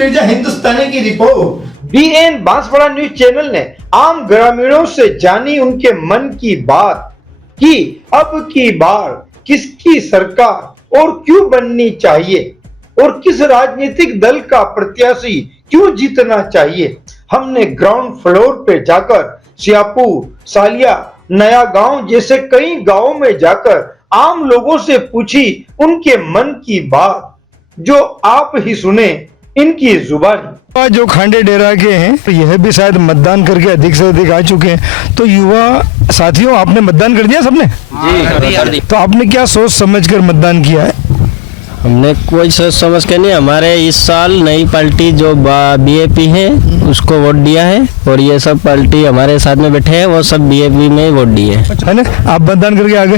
मिर्जा हिंदुस्तानी की report. BN Banswara news channel ने आम ग्रामीणों से जानी उनके मन की बात कि अब की बार किसकी सरकार और क्यों बननी चाहिए और किस राजनीतिक दल का प्रत्याशी क्यों जीतना चाहिए। हमने ग्राउंड फ्लोर पे जाकर सियापुर, सालिया, नया गांव जैसे कई गांवों में जाकर आम लोगों से पूछी उनके मन की बात, जो आप ही सुने इनकी जुबानी। जो खांडे डेरा के हैं तो यह भी शायद मतदान करके अधिक से अधिक आ चुके हैं। तो युवा साथियों, आपने मतदान कर दिया सबने? जी। तो आपने क्या सोच समझकर मतदान किया है? हमने कोई सोच समझ के नहीं, हमारे इस साल नई पार्टी जो बीएपी है उसको वोट दिया है और ये सब पार्टी हमारे साथ में बैठे हैं वो सब बीएपी में ही वोट दिए है ना। आप मतदान करके आगे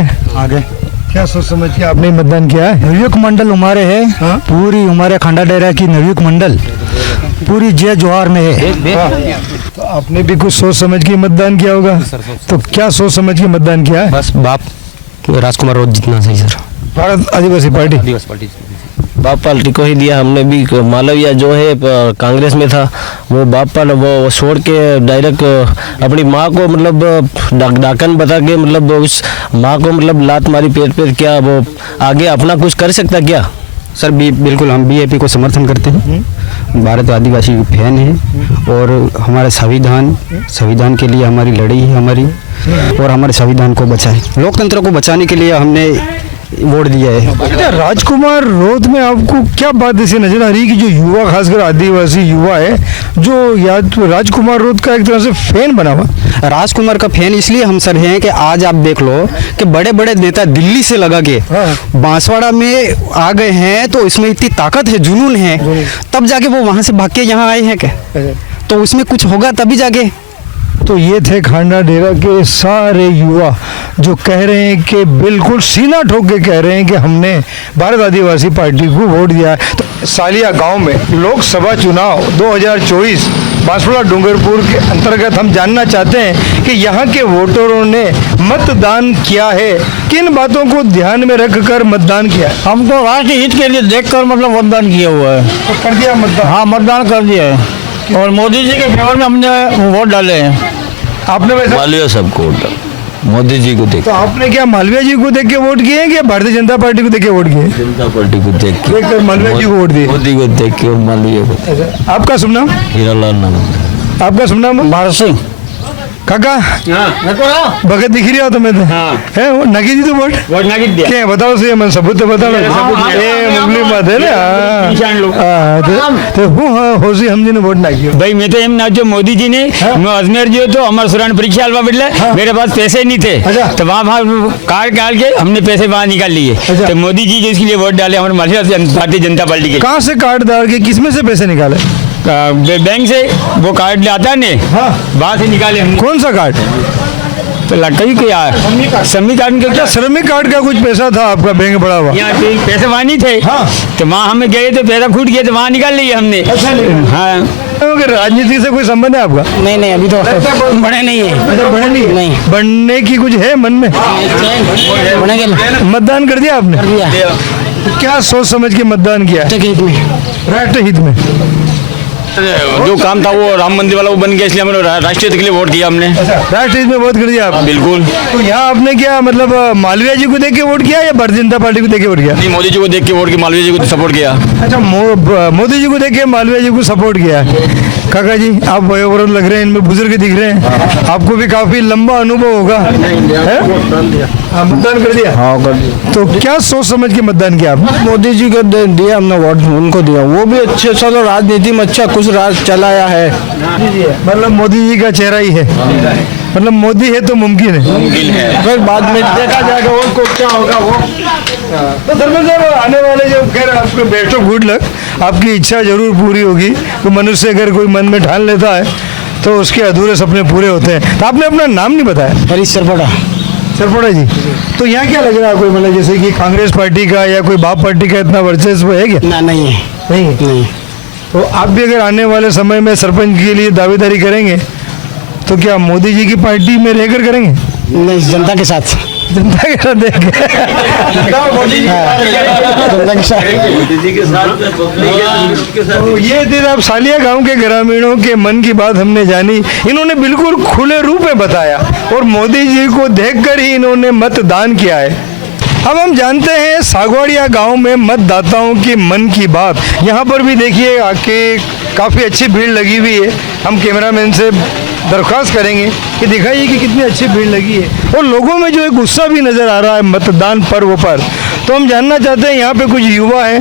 क्या सोच समझ के आपने मतदान किया है? नवयुग मंडल हमारे है। हाँ? पूरी हमारे खंडा डेरा की नवयुग मंडल पूरी जय जोहार में है। तो आपने भी कुछ सोच समझ के मतदान किया होगा। तो क्या सोच समझ के मतदान किया है? बस बाप राजकुमार रोज जितना सही सर, भारत आदिवासी पार्टी बाप पार्टी को ही दिया हमने भी। मालविया जो है कांग्रेस में था वो बाप पाल वो छोड़ के डायरेक्ट अपनी माँ को मतलब डाकन बता के मतलब उस माँ को मतलब लात मारी पेट पे। क्या वो आगे अपना कुछ कर सकता क्या? सर बिल्कुल हम बीएपी को समर्थन करते हैं। भारत आदिवासी फैन है और हमारे संविधान के लिए हमारी लड़ाई है हमारी, और हमारे संविधान को बचाए, लोकतंत्र को बचाने के लिए हमने वोट दिया है। राजकुमार रोध में आपको क्या बात ऐसी नजर आ रही है कि जो युवा, खासकर आदिवासी युवा है, जो या तो राजकुमार रोध का एक तरह से फैन बना हुआ? राजकुमार का फैन इसलिए हम सर हैं कि आज आप देख लो कि बड़े बड़े नेता दिल्ली से लगा के बांसवाड़ा में आ गए हैं, तो इसमें इतनी ताकत है, जुनून है, तब जाके वो वहां से भाग के यहाँ आए हैं क्या? तो उसमें कुछ होगा तभी जाके। तो ये थे खांडा डेरा के सारे युवा जो कह रहे हैं कि बिल्कुल सीना ठोक के कह रहे हैं कि हमने भारत आदिवासी पार्टी को वोट दिया है। तो सालिया गांव में लोकसभा चुनाव 2024 बांसवाड़ा डूंगरपुर के अंतर्गत हम जानना चाहते हैं कि यहाँ के वोटरों ने मतदान किया है, किन बातों को ध्यान में रखकर मतदान किया है। हम तो राष्ट्रीय हित के लिए देखकर मतलब मतदान किया हुआ है। तो कर दिया मतदान? हाँ, मतदान कर दिया है और मोदी जी के फेवर में हमने वोट डाले हैं। आपने वैसे मालविया सबको मोदी जी को देख। तो आपने क्या मालविया जी को देख के वोट किए कि भारतीय जनता पार्टी को देख के वोट किए? जनता पार्टी को देख के मालविया जी को वोट दिए? मोदी को देख के मालविया को। आपका शुभ नाम? हीरालाल नाम। आपका शुभ नाम? भारत सिंह। काका भगत दिख रही हो तुम्हें तो? है वो नगी जी तो वोट नगी दिया क्या बताओ सही, मैं सबूत तो बता लो। मुगली बात है ना। तो होशी हम जी ने वोट ना किया भाई। मैं तो एम ना जो मोदी जी ने अजमेर जो तो हमारे सुरान परीक्षा हलवा बिल्ला मेरे पास पैसे नहीं थे तो वहाँ कार्ड डाल के हमने पैसे वहाँ निकाल लिए। तो मोदी जी जिसके लिए वोट डाले हमारे भारतीय जनता पार्टी के। कहाँ से कार्ड डाल के किसमें से पैसे निकाले? बैंक से वो कार्ड आता है ने वहाँ से निकाले हमने। कौन सा कार्ड? तो लगता ही क्या श्रमिक कार्ड का? क्या श्रमिक कार्ड का कुछ पैसा था आपका बैंक पड़ा हुआ? यहाँ पे पैसे वहाँ नहीं थे। तो वहाँ हमें गए तो पैसा फूट गया तो वहाँ निकाल लिए हमने। हाँ। राजनीति से कोई संबंध है आपका? नहीं अभी तो बड़े नहीं है। बड़े नहीं? बनने की कुछ है मन में? मतदान कर दिया आपने? तो क्या सोच समझ के मतदान किया? राष्ट्र हित में जो काम था वो राम मंदिर वाला वो बन गया, इसलिए हमने राष्ट्रीय हित के लिए वोट किया हमने। राष्ट्रीय हित में वोट कर दिया आप? बिल्कुल। तो यहाँ आपने क्या मतलब मालविया जी को देख के वोट किया या भारतीय जनता पार्टी को देख के वोट किया? नहीं, मोदी जी को देख के वोट किया, मालविया जी को सपोर्ट किया। अच्छा, मोदी जी को देख के मालविया जी को सपोर्ट किया। काका जी आप वयोवृद्ध लग रहे हैं, इनमें बुजुर्ग दिख रहे हैं, आपको भी काफी लंबा अनुभव होगा। मतदान कर दिया? हाँ कर दिया। तो क्या सोच समझ के मतदान किया आपने? मोदी जी को दिया हमने वोट, उनको दिया। वो भी अच्छे, चलो राजनीति में अच्छा कुछ राज चलाया है। मतलब मोदी जी का चेहरा ही है, मतलब मोदी है तो मुमकिन है। फिर बाद में देखा जाएगा उनको क्या होगा वो। तो धर्मेंद्र साहब आने वाले जो खैर आपको बेस्ट ऑफ गुड लक, आपकी इच्छा जरूर पूरी होगी। तो मनुष्य अगर कोई मन में ठान लेता है तो उसके अधूरे सपने पूरे होते हैं। तो आपने अपना नाम नहीं बताया? हरीश सरपड़ा। सरपड़ा जी, तो यहाँ क्या लग रहा है, कोई मतलब जैसे कि कांग्रेस पार्टी का या कोई बाप पार्टी का इतना वर्चस्व है क्या? नहीं है। नहीं। तो आप भी अगर आने वाले समय में सरपंच के लिए दावेदारी करेंगे तो क्या मोदी जी की पार्टी में रहकर करेंगे? नहीं, जनता के साथ। जनता के साथ देख तो ये दिन आप सालिया गांव के ग्रामीणों के मन की बात हमने जानी। इन्होंने बिल्कुल खुले रूप में बताया और मोदी जी को देखकर ही इन्होंने मतदान किया है। अब हम जानते हैं सागवाड़िया गांव में मतदाताओं की मन की बात। यहाँ पर भी देखिए आके काफ़ी अच्छी भीड़ लगी हुई है। हम कैमरामैन से दरख्वास्त करेंगे कि दिखाइए कि कितनी अच्छी भीड़ लगी है और लोगों में जो एक गुस्सा भी नज़र आ रहा है मतदान पर्व पर। तो हम जानना चाहते हैं यहाँ पे कुछ युवा हैं,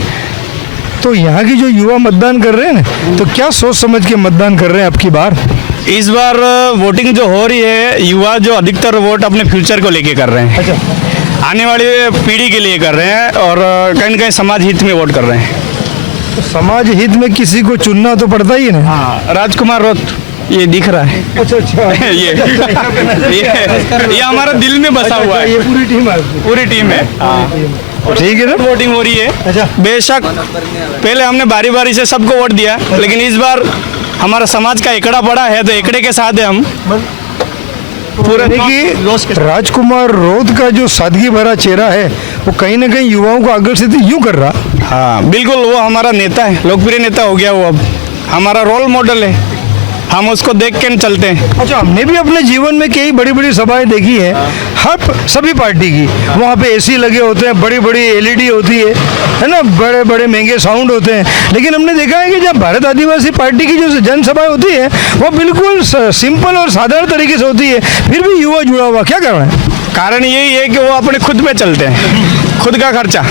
तो यहाँ की जो युवा मतदान कर रहे हैं ना, तो क्या सोच समझ के मतदान कर रहे हैं आपकी बार? इस बार वोटिंग जो हो रही है, युवा जो अधिकतर वोट अपने फ्यूचर को लेके कर रहे हैं। अच्छा, आने वाली पीढ़ी के लिए कर रहे हैं और कहीं न कहीं समाज हित में वोट कर रहे हैं। तो समाज हित में किसी को चुनना तो पड़ता ही है ना। हाँ, राजकुमार रोत ये दिख रहा है। अच्छा अच्छा ये हमारा दिल में बसा हुआ है। ये पूरी टीम है आपकी? पूरी टीम है। ठीक है ना। वोटिंग हो रही है। अच्छा, बेशक पहले हमने बारी बारी से सबको वोट दिया, लेकिन इस बार हमारा समाज का एकड़ा पड़ा है तो एकड़े के साथ है हम पूरे। देखिए राजकुमार रोत का जो सादगी भरा चेहरा है वो कहीं ना कहीं युवाओं को आकर्षित यूं कर रहा। हाँ बिल्कुल, वो हमारा नेता है, लोकप्रिय नेता हो गया वो, अब हमारा रोल मॉडल है, हम उसको देख के चलते हैं। अच्छा, हमने भी अपने जीवन में कई बड़ी बड़ी सभाएं देखी है, हर सभी पार्टी की। वहाँ पे एसी लगे होते हैं, बड़ी बड़ी एलईडी होती है ना, बड़े बड़े महंगे साउंड होते हैं। लेकिन हमने देखा है कि जब भारत आदिवासी पार्टी की जो जनसभाएं होती है वो बिल्कुल सिंपल और साधारण तरीके से होती है, फिर भी युवा जुड़ा हुआ। क्या कारण है? कारण यही है कि वो अपने खुद पे चलते हैं, खुद का खर्चा।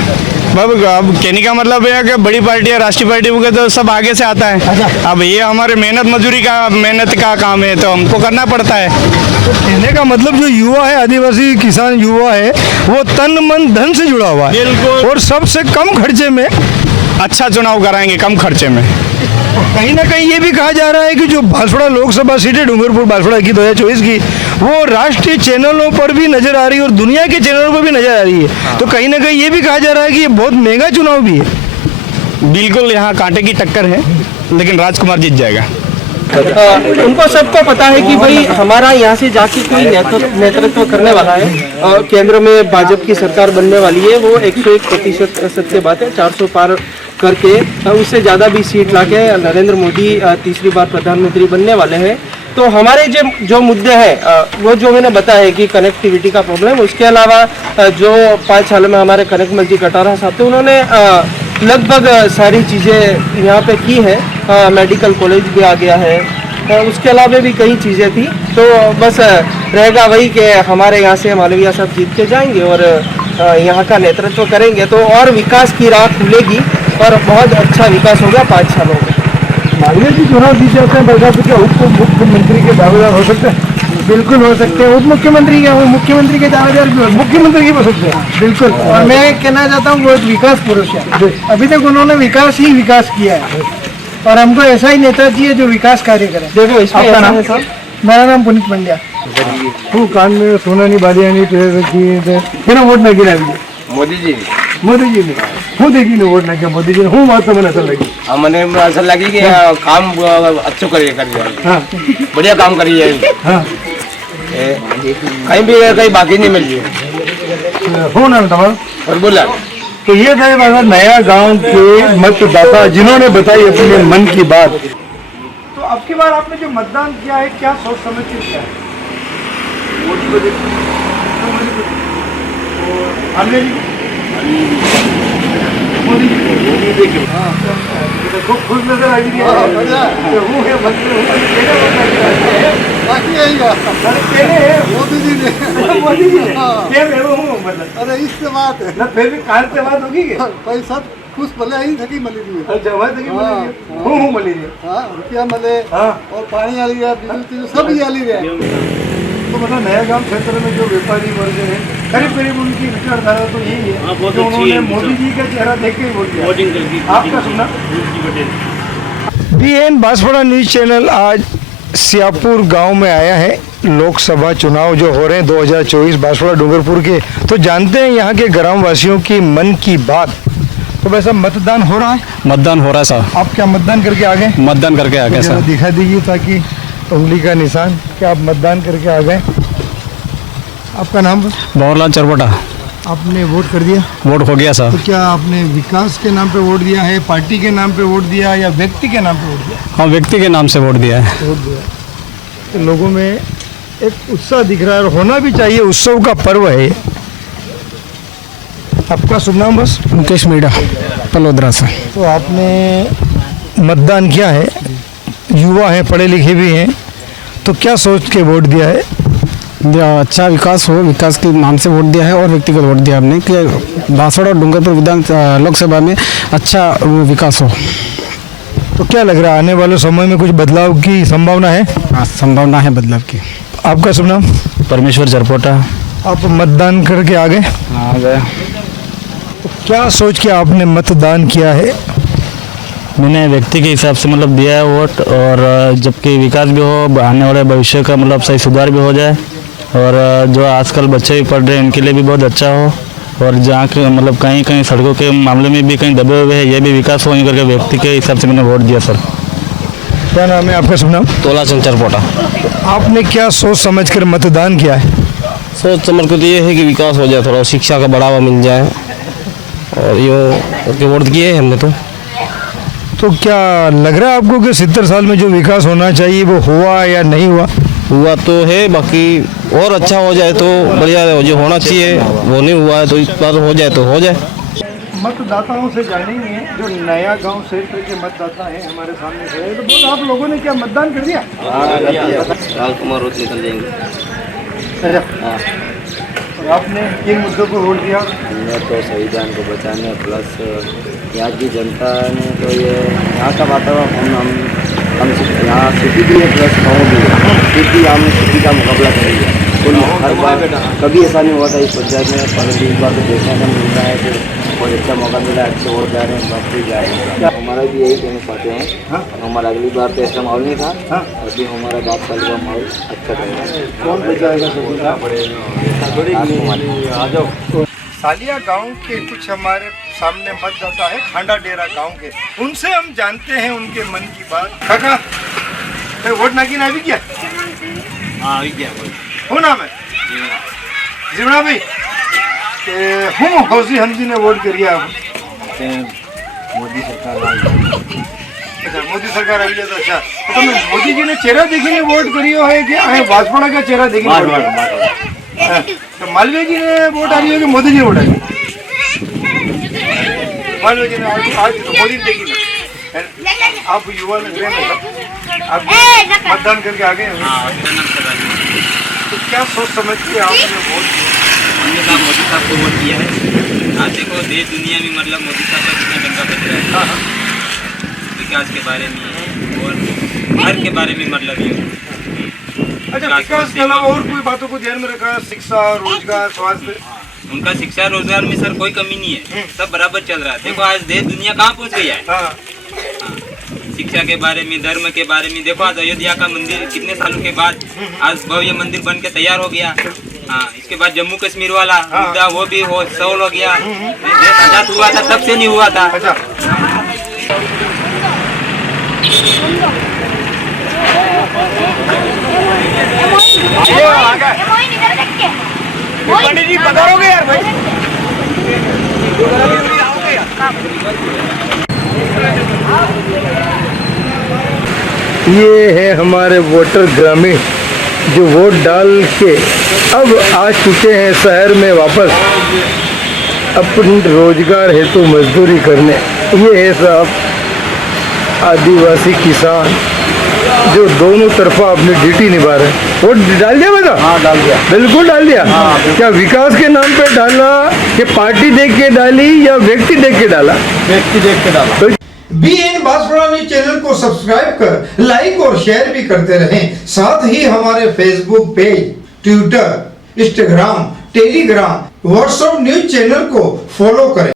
अब कहने का मतलब है कि बड़ी पार्टी है, राष्ट्रीय पार्टी के तो सब आगे से आता है। अब ये हमारे मेहनत का काम है तो हमको करना पड़ता है। तो कहने का मतलब जो युवा है, आदिवासी किसान युवा है, वो तन मन धन से जुड़ा हुआ है। बिल्कुल। और सबसे कम खर्चे में अच्छा चुनाव कराएंगे, कम खर्चे में। कहीं ना कहीं ये भी कहा जा रहा है कि जो बांसवाड़ा लोकसभा सीट है डूंगरपुर बांसवाड़ा की 2024 की, वो राष्ट्रीय चैनलों पर भी नजर आ रही है और दुनिया के चैनलों पर भी नजर आ रही है। तो कहीं ना कहीं ये भी कहा जा रहा है कि ये बहुत महंगा चुनाव भी है। बिल्कुल, यहाँ कांटे की टक्कर है, लेकिन राजकुमार जीत जाएगा। उनको सबको पता है कि भाई हमारा यहाँ से जाके कोई नेतृत्व करने वाला है। केंद्र में भाजपा की सरकार बनने वाली है, वो 101% सत्य बात है। 400 पार करके उससे ज़्यादा भी सीट लाके नरेंद्र मोदी तीसरी बार प्रधानमंत्री बनने वाले हैं। तो हमारे जो मुद्दे हैं वो जो मैंने बताया है कि कनेक्टिविटी का प्रॉब्लम, उसके अलावा जो 5 साल में हमारे कनक मल जी कटारा साहब थे, उन्होंने लगभग सारी चीज़ें यहाँ पे की है। मेडिकल कॉलेज भी आ गया है, उसके अलावा भी कई चीज़ें थी। तो बस रहेगा वही कि हमारे यहाँ से मालवीय साहब जीत के जाएंगे और यहाँ का नेतृत्व करेंगे तो और विकास की राह खुलेगी और बहुत अच्छा विकास होगा 5 सालों में। मालवीय जी चुनाव जीत जाते हैं, बरसात के उप मुख्यमंत्री के दावेदार हो सकते हैं? बिल्कुल हो सकते हैं। उप मुख्यमंत्री क्या, वो मुख्यमंत्री के दावेदार भी हो, मुख्यमंत्री की हो सकते हैं। बिल्कुल। और मैं कहना चाहता हूँ वो एक विकास पुरुष है, अभी तक उन्होंने विकास ही विकास किया है और हमको ऐसा ही नेता चाहिए जो विकास कार्य करे। देखो इसमें आपका नाम? सर मेरा नाम पुनीत पंड्या। तू कान में सोना नहीं बालिया नहीं तेरा वोट नहीं गिरा मोदी जी ने હું દેખીને વોટ નાખ્યા મોદીજીને હું વાત તમને અસર લાગી? મને અસર લાગી કે કામ अच्छो करिए हाँ बढ़िया काम करिए हाँ कहीं भी कहीं बाकी नहीं मिली શું નામ તમારું? और बोला तो ये थे हमारा नया गांव के मतदाता जिन्होंने बताई अपने मन की बात। तो अब की बार आपने जो मतदान किया है क्या सोच समझ के किया है? मोदी को हमने मोदी जी खूब खुश नजर आ रही है मोदी जी ने अरे इससे बात है फिर भी काल से बात होगी पैसा खुश भले ही थकी मली थी। अच्छा वहाँ तक हूँ मली रही हाँ रुपया मले और पानी आली रहा, बिजली सब ही आली रहा। तो मतलब नया गांव क्षेत्र में जो व्यापारी वर्ग है करीब करीब उनकी विचारधारा तो यही है कि उन्होंने मोदी जी का चेहरा देख के वोट दिया। आपका सुना? BN बांसवाड़ा न्यूज चैनल आज सियापुर गांव में आया है। लोकसभा चुनाव जो हो रहे हैं 2024 बांसवाड़ा डूंगरपुर के, तो जानते हैं यहाँ के ग्रामवासियों की मन की बात। तो वैसा मतदान हो रहा है? मतदान हो रहा है साहब। आप क्या मतदान करके आ गए? मतदान करके आ गए जरा साहब। दिखा दीजिए ताकि उंगली का निशान कि आप मतदान करके आ गए। आपका नाम? बाबूलाल चरबोटा। आपने वोट कर दिया? वोट हो गया सर। तो क्या आपने विकास के नाम पे वोट दिया है, पार्टी के नाम पे वोट दिया या व्यक्ति के नाम पे वोट दिया? हाँ, व्यक्ति के नाम से वोट दिया है। वोट दिया। तो लोगों में एक उत्साह दिख रहा है और होना भी चाहिए, उत्सव का पर्व है। आपका शुभ नाम? बस मुकेश मीणा, पलोदरा से। तो आपने मतदान किया है, युवा हैं, पढ़े लिखे भी हैं, तो क्या सोच के वोट दिया है? अच्छा विकास हो, विकास के नाम से वोट दिया है और व्यक्तिगत वोट दिया हमने कि बांसवाड़ा और डूंगरपुर विधान लोकसभा में अच्छा विकास हो। तो क्या लग रहा है आने वाले समय में कुछ बदलाव की संभावना है? हाँ, संभावना है बदलाव की। आपका शुभ नाम? परमेश्वर चरपोटा। आप मतदान करके आ गए? आ गए। तो क्या सोच के आपने मतदान किया है? मैंने व्यक्ति के हिसाब से मतलब दिया है वोट, और जबकि विकास भी हो, आने वाले भविष्य का मतलब सही सुधार भी हो जाए, और जो आजकल बच्चे भी पढ़ रहे हैं उनके लिए भी बहुत अच्छा हो, और जहाँ के मतलब कहीं कहीं सड़कों के मामले में भी कहीं दबे हुए हैं, ये भी विकास हो, करके व्यक्ति के हिसाब से मैंने वोट दिया सर। क्या नाम है आपका? शुभ नाम? तोला चंद चरपोटा। आपने क्या सोच समझ कर मतदान किया है? सोच समझ कर तो ये है कि विकास हो जाए, थोड़ा शिक्षा का बढ़ावा मिल जाए, और ये वोट किए हमने। तो क्या लग रहा है आपको कि 70 साल में जो विकास होना चाहिए वो हुआ या नहीं हुआ? हुआ तो है, बाकी और अच्छा हो जाए तो बढ़िया है। जो होना चाहिए वो नहीं हुआ है, तो इस बार हो जाए तो हो जाए। मतदाताओं से जानेंगे, जो नया गांव क्षेत्र के मतदाता हैं हमारे सामने खड़े हैं, तो बोलो आप लोगों ने क्या मतदान कर दिया? लाल कुमार रोज निकल जाएंगे। अच्छा, और आपने किन मुद्दों पर वोट दिया? हमने तो संविधान को बचाने, प्लस यहाँ की जनता ने तो ये यहाँ का वातावरण हम यहाँ सिटी भी है प्लस गाँव भी है, फिर भी हमने सिटी का मुकाबला करेंगे। तो हर बार कभी ऐसा नहीं हुआ था इस पंचायत में, पर इस बार तो देखने का मिल रहा है कि बहुत अच्छा मौका मिला, अच्छे वोट जा रहे हैं, बाकी जा रहे हैं। हमारा भी यही कहना चाहते हैं, हमारा अगली बार तो ऐसा माहौल नहीं था, अभी हमारा 5 साल का माहौल अच्छा रहेगा। कौन बचाएगा? सालिया गांव के कुछ हमारे सामने मतदाता है, खांडा डेरा गांव के, उनसे हम जानते हैं उनके मन की बात। काका, तो वोट नाकी ना भी क्या? हाँ, क्या हो नाम है जीवना भाई हूँ हौसी हमजी ने वोट करिया मोदी सरकार। अच्छा, मोदी सरकार आई है तो अच्छा। तो तुम मोदी जी ने चेहरा देखीने वोट करियो है कि वाजपेयी का चेहरा देखीने? तो मालवीय जी ने वोट आ रही है कि मोदी जी ने वोट आ रही है? मालवीय जी ने आज मोदी ने देखी ना। आप युवा लग रहे हैं, आप मतदान करके आ गए हैं, तो क्या सोच समझ के आपने वोट दिया? हमने कहा मोदी साहब को वोट दिया है। आज देखो देश दुनिया में मतलब मोदी साहब का कितना डंका बज रहा है, विकास के बारे में और हर के बारे में मतलब ये। अच्छा, विकास के अलावा और कोई बातों को ध्यान में रखा? शिक्षा, रोजगार, स्वास्थ्य? उनका शिक्षा रोजगार में सर कोई कमी नहीं है, सब बराबर चल रहा है। देखो आज देश दुनिया कहाँ पहुँच गया है। शिक्षा के बारे में, धर्म के बारे में देखो, आज अयोध्या का मंदिर कितने सालों के बाद आज भव्य मंदिर बन के तैयार हो गया। हाँ, इसके बाद जम्मू कश्मीर वाला मुद्दा वो भी हो सॉल्व हो गया। देश आजाद हुआ था तब से नहीं हुआ था। अच्छा, पंडित जी पधारोगे यार भाई। ये है हमारे वोटर ग्रामीण जो वोट डाल के अब आ चुके हैं शहर में वापस अपनी रोजगार हेतु मजदूरी करने। ये है साहब आदिवासी किसान जो दोनों तरफा अपनी ड्यूटी निभा रहे हैं। वोट डाल दिया बेटा? हाँ, डाल दिया, बिल्कुल डाल दिया। क्या विकास के नाम पे डाला कि पार्टी देख के डाली या व्यक्ति देख के डाला? व्यक्ति देख के डाला। तो BN बांसवाड़ा न्यूज चैनल को सब्सक्राइब कर लाइक और शेयर भी करते रहें। साथ ही हमारे Facebook page, Twitter, Instagram, Telegram, WhatsApp news channel को फॉलो करें।